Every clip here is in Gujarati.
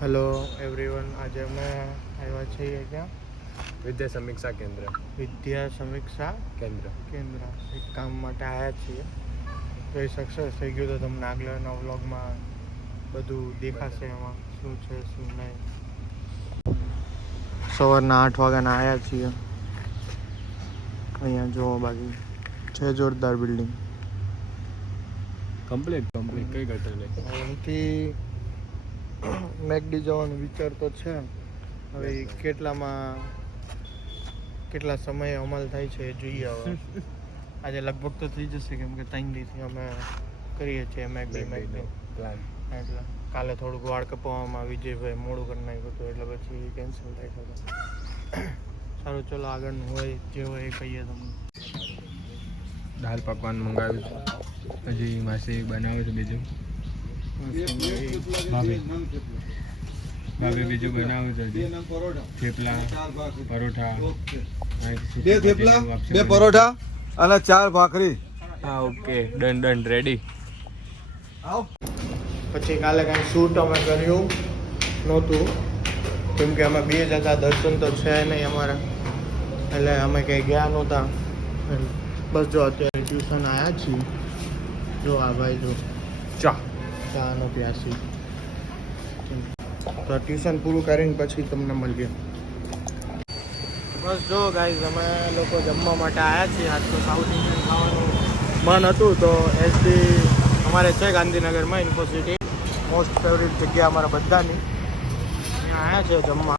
હેલો એવરીવન, આજે અમે આવ્યા છીએ ક્યાં? વિદ્યા સમીક્ષા કેન્દ્ર. વિદ્યા સમીક્ષા કેન્દ્ર એક કામ માટે આવ્યા છીએ. તો એ સક્સેસ થઈ ગયું તો તમને આગળના વ્લોગમાં બધું દેખાશે એમાં શું છે શું નહીં. સવારના 8 વાગ્યાના આવ્યા છીએ. અહીંયા જોવો બાકી છે જોરદાર બિલ્ડિંગ. કમ્પ્લીટ કઈ ઘટે નહીં. એમથી મેકડી જવાનો વિચાર તો છે. હવે કેટલા સમયે અમલ થાય છે એ જોઈએ. હવે આજે લગભગ તો થઈ જશે, કેમ કે 3 દિવસથી અમે કરીએ છીએ મેકડી પ્લાન. એટલે કાલે થોડુંક વાળ કપાવવામાં વિજયભાઈ મોડું કરી નાખ્યું હતું, એટલે પછી કેન્સલ થાય છે. સારું, ચલો આગળનું હોય જે હોય એ કહીએ તમને. દાલ પકવાન મંગાવ્યું છે, હજી માસી બનાવે છે બીજું. ભાભી બીજું બનાવું છે હજી. થેપલા, પરોઠા, 2 થેપલા 2 પરોઠા અને 4 ભાખરી. હા, ઓકે, ડન રેડી. પછી કાલે કાંઈ શૂટ અમે કર્યું નહોતું, કેમ કે અમે 2 જ હતા. દર્શન તો છે નહીં અમારા, એટલે અમે કંઈ ગયા નહોતા. બસ જો અત્યારે ટ્યુશન આવ્યા છીએ. જો આ ભાઈ જો ચાનો પ્યાસી. તો ટ્યુશન પૂરું કરીને પછી તમને મળીએ. બસ જો ગાઈઝ, અમે લોકો જમવા માટે આવ્યા છીએ. આજ તો સાઉથ ઇન્ડિયન ખાવાનું મન હતું, તો એસડી અમારે છે ગાંધીનગરમાં યુનિવર્સિટી, મોસ્ટ ફેવરિટ જગ્યા અમારા બધાની. અહીંયા આવ્યા છે જમવા.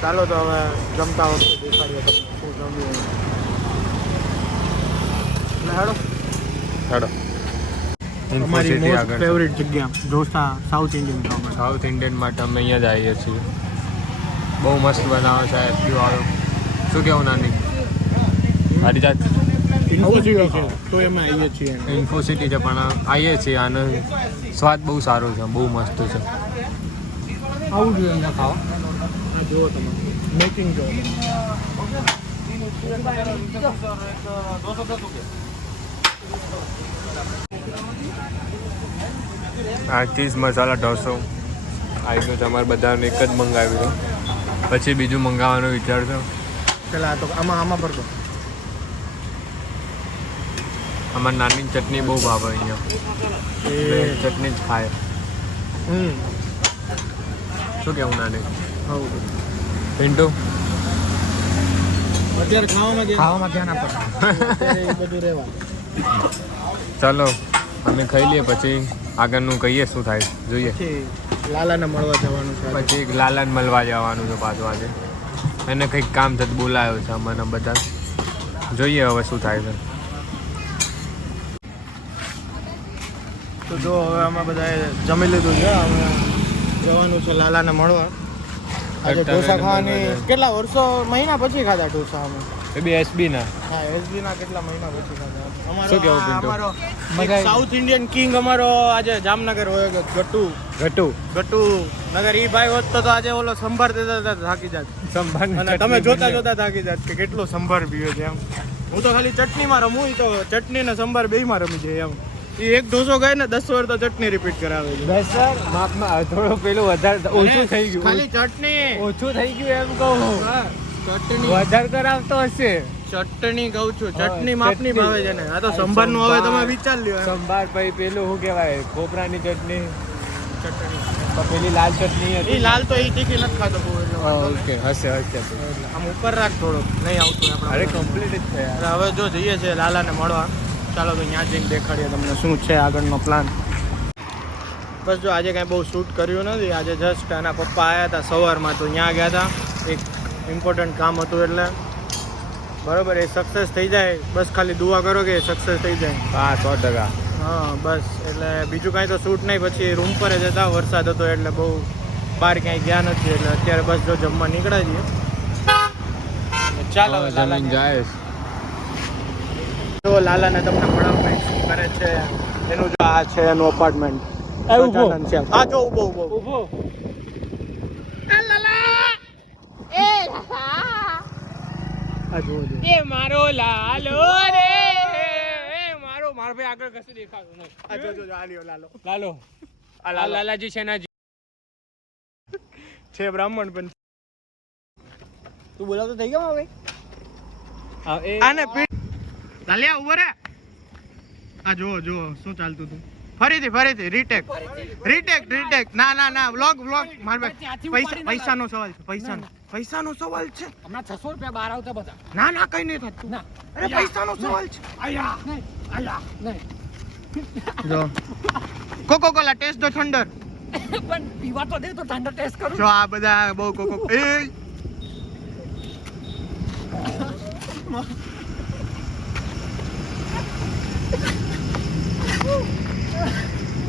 ચાલો તો હવે જમતા વખતે દેખાડીએ તમને શું જમ્યું. હેડો અમારી મોસ્ટ ફેવરિટ જગ્યા ઢોસા સાઉથ ઇન્ડિયન ખાવા. સાઉથ ઇન્ડિયન માટે અમે અહીંયા જ આવીએ છીએ. બહુ મસ્ત બનાવે છે એસપી વાળો. શું કેવું નાની મારી જાત ઇન્ફોસિટી છે તો એમાં આવીએ છીએ. ઇન્ફોસિટી છે પણ આવીએ છીએ. આનો સ્વાદ બહુ સારો છે, બહુ મસ્ત છે. આવું જોઈએ એમને ખાવા. જુઓ તમે મેકિંગ જુઓ. આ ચીઝ મસાલા ઢોસો આવી ગયો. તમારે બધાને એક જ મંગાવ્યું છે, પછી બીજું મંગાવવાનો વિચાર છે. પેલા તો આમાં પર દો. અમારી નાની ચટણી બહુ ભાવે અહીંયા. એ ચટણી જ ખાય. શું કેવું નાની? પિન્ટુ અત્યારે ખાવામાં ધ્યાન આપો. બધું રહેવા. ચાલો અમે ખાઈ લઈએ, પછી આગળનું કહીએ શું થાય જોઈએ. લાલાને મળવા જવાનું છે. પછી લાલાને મળવા જવાનું છે પાછું આજે. એને કંઈક કામ થતું બોલાયો છે અમને બધા. જોઈએ હવે શું થાય છે. તો જો હવે અમે બધાએ જમી લીધું છે. અમે જવાનું છે લાલાને મળવા. આજે ઢોસા ખાવાની કેટલા વર્ષો મહિના પછી ખાધા ઢોસા અમે. એ બી એસબી ના. હા, એસબી ના કેટલા મહિના પછી ખાધા. શું કેવું પિન્ટુ? અમારો સાઉથ ઇન્ડિયન કિંગ અમારો આજે જામનગર હોય ગટુ નગર. ઈ ભાઈ હોત તો આજે ઓલો સંભાર દેતા થાકી જાત. અને તમે જોતા થાકી જાત કે કેટલો સંભાર પીવે છે એમ. હું તો ખાલી ચટણીમાં રમું, તો ચટણી ને સંભાર બેયમાં રમી જાય એમ. એ એક ઢોસો ખાય ને 10 વાર તો ચટણી રિપીટ કરાવે છે. બસ સર, માપમાં થોડો પેલું વધારે ઓછું થઈ ગયું. ખાલી ચટણી ઓછું થઈ ગયું એમ કહું. ચટણી વધારે કરાવતો હશે. ચટણી કહું છું, ચટણી માપની ભાવે છે ને. આ તો સંભાર નું હવે તમે વિચાર લ્યો. સંભાર પછી પેલું શું કહેવાય, ખોપરાની ચટણી. પેલી લાલ ચટણી હતી. લાલ તો એ તીખી નથી ખાતો બહુ. ઓકે, હશે. આમ ઉપર રાખ થોડો, નહીં આવતું આપણે. અરે કમ્પ્લીટ જ થયા. હવે જો જઈએ છે લાલાને મળવા. ચાલો તો ત્યાં જઈને દેખાડીએ તમને શું છે આગળનો પ્લાન. બસ જો આજે કાંઈ બહુ શૂટ કર્યું નથી. આજે જસ્ટ એના પપ્પા આવ્યા હતા સવારમાં, તો ત્યાં ગયા હતા. એક ઇમ્પોર્ટન્ટ કામ હતું એટલે. બરાબર, એ સક્સેસ થઈ જાય. બસ ખાલી દુઆ કરો કે સક્સેસ થઈ જાય. હા, 100%. હા બસ, એટલે બીજું કાંઈ તો શૂટ નહીં. પછી રૂમ પર જ હતા, વરસાદ હતો એટલે બહુ બહાર ક્યાંય ગયા નથી. એટલે અત્યારે બસ જો જમવા નીકળ્યા છીએ. ચાલો જમીન જાય. તો લાલાને તમને મળાવવા શું કરે છે એનું. જો આ છે એનું અપાર્ટમેન્ટ. હા જો ઊભો. એ મારો લાલો રે, મારો ભાઈ આગળ કશું દેખાતું નહીં. આ જો લાલો લાલાજી છે ને છે બ્રાહ્મણ પણ તું બોલાવ તો થઈ ગયો હવે આને લાલિયા ઉભો રે આ જો શું ચાલતું હતું ફરીથી રીટેક ના વ્લોગ માર ભાઈ પૈસાનો સવાલ છે પૈસાનો સવાલ છે હમણાં 600 રૂપિયા બહાર આવતા બધા ના કઈ નહીં થતું ના અરે પૈસાનો સવાલ છે નહીં જો Coca Cola taste the thunder પણ પીવા તો દે તો ઠંડો ટેસ્ટ કરું જો આ બધા બહુ કોકો એ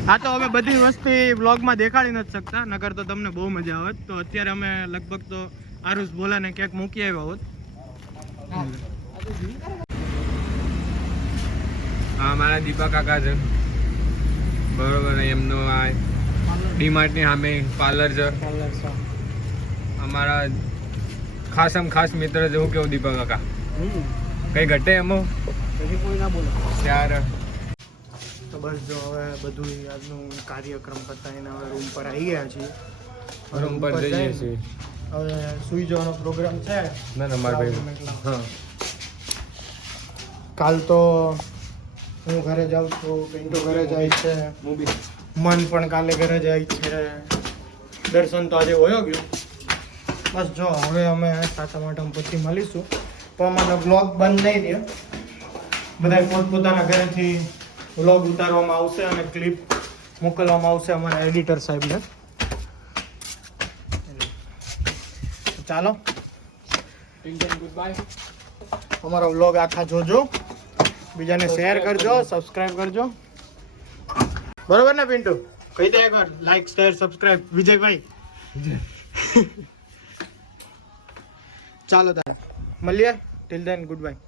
હા તો હવે બધી વસ્તી વ્લોગમાં દેખાડી નથી શકતા નકર તો તમને બહુ મજા આવત તો અત્યારે અમે લગભગ તો આરુષ બોલાને કેક મૂકી આવ્યા હોત હા મારા દીપા કાકા છે બરોબર એમનો આ ડીમાર્ટની સામે પાર્લર છે અમારા ખાસ મિત્ર છે હું કેવું દીપા કાકા કઈ ઘટે એમાં પછી કોઈ ના બોલે ત્યારે તો બસ જો હવે બધું આજનું કાર્યક્રમ પતાવીને હવે રૂમ પર આવી ગયા છીએ રૂમ પર જઈએ છીએ હવે સુઈ જવાનો પ્રોગ્રામ છે ના મારા ભાઈ હા કાલ તો હું ઘરે જાઉં છું પિન્ટુ ઘરે જાય છે મન પણ કાલે ઘરે જાય છે દર્શન તો આજે હોયો ગયો બસ જો હવે અમે સાતમ આઠમ પછી મળીશું તો અમારો બ્લોગ બંધ નહીં થયો બધા પોતપોતાના ઘરેથી વ્લોગ ઉતારવામાં આવશે અને ક્લિપ મોકલવામાં આવશે અમારા એડિટર સાહેબને ચાલો ગુડ બાય અમારો વ્લોગ આખા જોજો બીજાને શેર કરજો સબસ્ક્રાઇબ કરજો બરોબર ને પિન્ટુ કહી દે એકવાર લાઈક શેર સબસ્ક્રાઇબ વિજયભાઈ ચાલો તારે મળીએ ટિલ ધેન ગુડ બાય